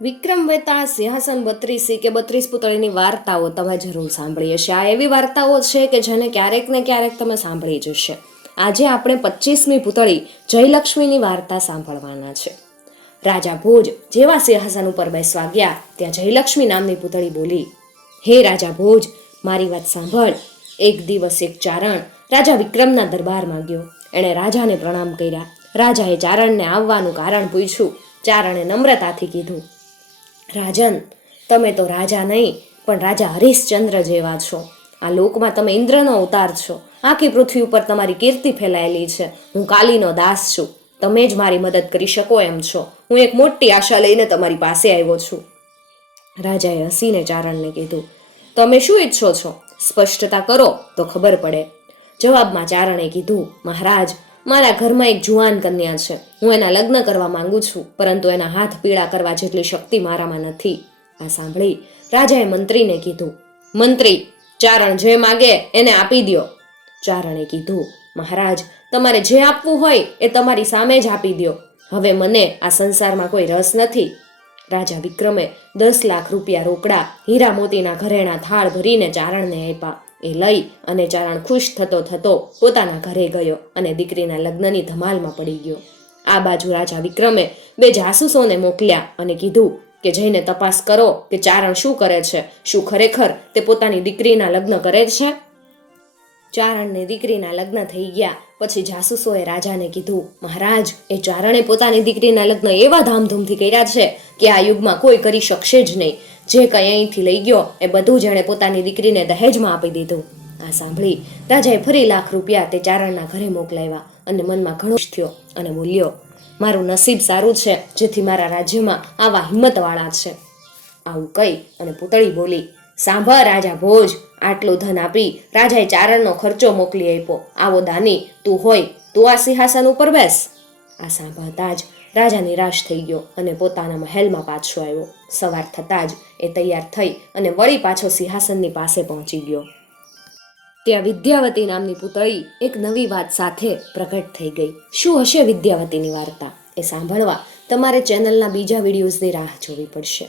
વિક્રમ વેતા, સિંહાસન બત્રીસી કે બત્રીસ પુતળીની વાર્તાઓ તમે જરૂર સાંભળી હશે. આ એવી વાર્તાઓ છે કે જેને ક્યારેક ને ક્યારેક તમે સાંભળી જશે આજે આપણે પચીસમી પુતળી જયલક્ષ્મીની વાર્તા સાંભળવાના છે. રાજા ભોજ જેવા સિંહાસન ઉપર બેસવા ગયા, ત્યાં જયલક્ષ્મી નામની પુતળી બોલી, હે રાજા ભોજ, મારી વાત સાંભળ. એક દિવસ એક ચારણ રાજા વિક્રમના દરબારમાં ગયો. એણે રાજાને પ્રણામ કર્યા. રાજાએ ચારણને આવવાનું કારણ પૂછ્યું. ચારણે નમ્રતાથી કીધું રાજન, તમે તો રાજા નહીં, પણ રાજા હરિશ્ચંદ્ર જેવા છો. આ લોકમાં તમે ઇન્દ્રનો અવતાર છો. આખી પૃથ્વી ઉપર તમારી કીર્તિ ફેલાયેલી છે. હું કાલીનો દાસ છું. તમે જ મારી મદદ કરી શકો એમ છો. હું એક મોટી આશા લઈને તમારી પાસે આવ્યો છું. રાજાએ હસીને ચારણને કીધું, તમે શું ઈચ્છો છો? સ્પષ્ટતા કરો તો ખબર પડે. જવાબમાં ચારણે કીધું, મહારાજ મારા ઘરમાં એક જુવાન કન્યા છે. હું એના લગ્ન કરવા માંગુ છું, પરંતુ એના હાથ પીળા કરવા જેટલી શક્તિ મારામાં નથી. આ સાંભળી રાજાએ મંત્રીને કીધું, મંત્રી, ચારણ જે માગે એને આપી દ્યો. ચારણે કીધું, મહારાજ, તમારે જે આપવું હોય એ તમારી સામે જ આપી દ્યો. હવે મને આ સંસારમાં કોઈ રસ નથી. રાજા વિક્રમે દસ લાખ રૂપિયા રોકડા હીરા મોતીના ઘરેણા થાળ ભરીને ચારણને આપ્યા. એ લઈ અને ચારણ ખુશ થતો થતો પોતાના ઘરે ગયો અને દીકરીના લગ્નની ધમાલમાં પડી ગયો. આ બાજુ રાજા વિક્રમે બે જાસૂસોને મોકલ્યા અને કીધું કે જઈને તપાસ કરો કે ચારણ શું કરે છે, શું ખરેખર તે પોતાની દીકરીના લગ્ન કરે છે? ચારણને દીકરીના લગ્ન થઈ ગયા. પછી જાસૂસોએ રાજાને કીધું, મહારાજ, એ ચારણે પોતાની દીકરીના લગ્ન એવા ધામધૂમથી કર્યા છે કે આ યુગમાં કોઈ કરી શકશે જ નહીં. જે કંઈ અહીંથી લઈ ગયો, એ બધું જેણે પોતાની દીકરીને દહેજમાં આપી દીધું. આ સાંભળી રાજાએ ફરી લાખ રૂપિયા તે ચારણના ઘરે મોકલાવ્યા અને મનમાં ઘણો થયો અને બોલ્યો, મારું નસીબ સારું છે, જેથી મારા રાજ્યમાં આવા હિંમતવાળા છે. આવું કહી અને પૂતળી બોલી સાંભળ રાજા ભોજ, આટલું ધન આપી રાજાએ ચારણનો ખર્ચો મોકલી આપ્યો. આવો દાની, તું હોય, તું આ સિંહાસન ઉપર બેસ. આ સાંભળતા જ રાજા નિરાશ થઈ ગયો અને પોતાના મહેલમાં પાછો આવ્યો. સવાર થતાં જ એ તૈયાર થઈ અને વળી પાછો સિંહાસનની પાસે પહોંચી ગયો. ત્યાં વિદ્યાવતી નામની પુતળી એક નવી વાત સાથે પ્રગટ થઈ ગઈ. શું હશે વિદ્યાવતીની વાર્તા? એ સાંભળવા તમારે ચેનલના બીજા વિડીયોઝની રાહ જોવી પડશે.